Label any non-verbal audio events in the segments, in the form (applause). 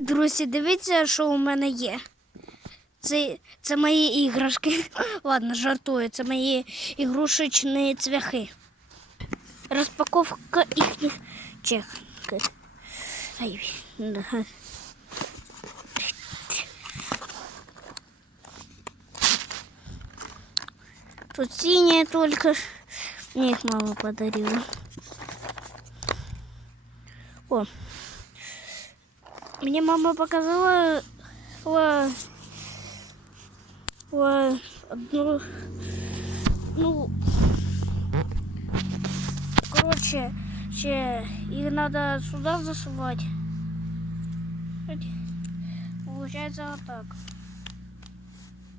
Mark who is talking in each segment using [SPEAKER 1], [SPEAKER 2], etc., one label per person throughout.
[SPEAKER 1] Друзі, дивіться, що у мене є. Це, це мої іграшки. (laughs) Ладно, жартую, це мої ігрушечні цвяхи. Розпаковка їхніх чек. Ай, да. Тут синие только. Мне их мама подарила. О. мне мама показала ла- ла- одну, ну, короче, че, их надо сюда засувать. Получается вот так.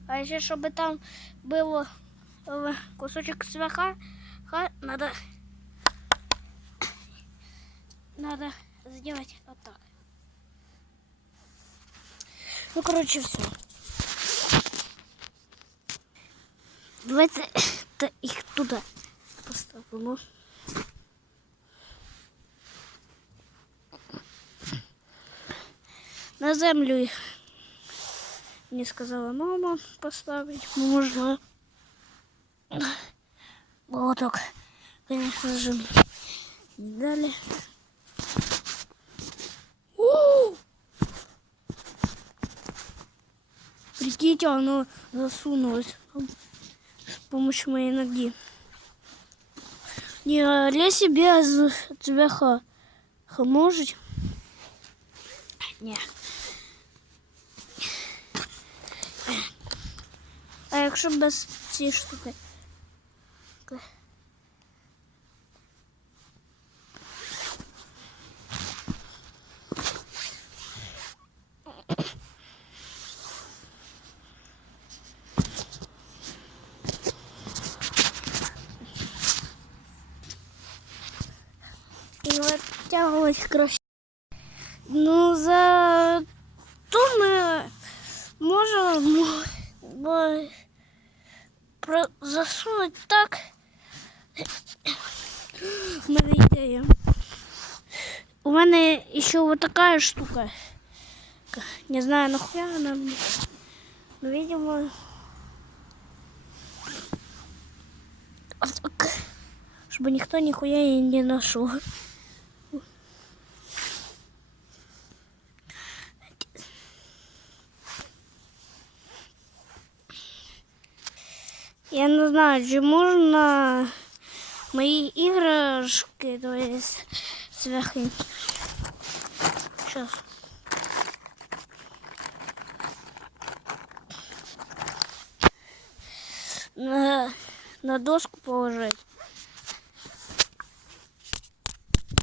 [SPEAKER 1] А еще, чтобы там было э, кусочек цвяха, ха, надо, надо сделать вот так. Ну, короче, все. Давайте та- (coughs) їх туди поставимо. На землю їх. Мені сказала мама поставить. Можна. Вот так. Конечно же. Далі. Прикиньте, оно засунулось с помощью моей ноги. Не, а для себя без цвяха может? Не. А якщо без цієї штуки? Витягувати краще. Ну, за то ми можемо засунути так. Мене ідея. У мене ще вот такая штука. Не знаю, нахуя она. Но, видимо... вот так, Чтобы никто нихуя и не нашел. Я не знаю, чи можна мої іграшки, то есть цвяхи. Сейчас. На, на доску положить.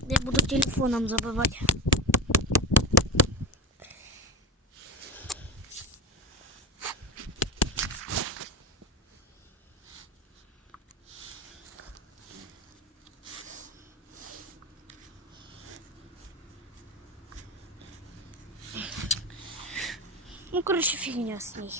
[SPEAKER 1] Я буду телефоном забывать. Ну, короче, фигня с ней.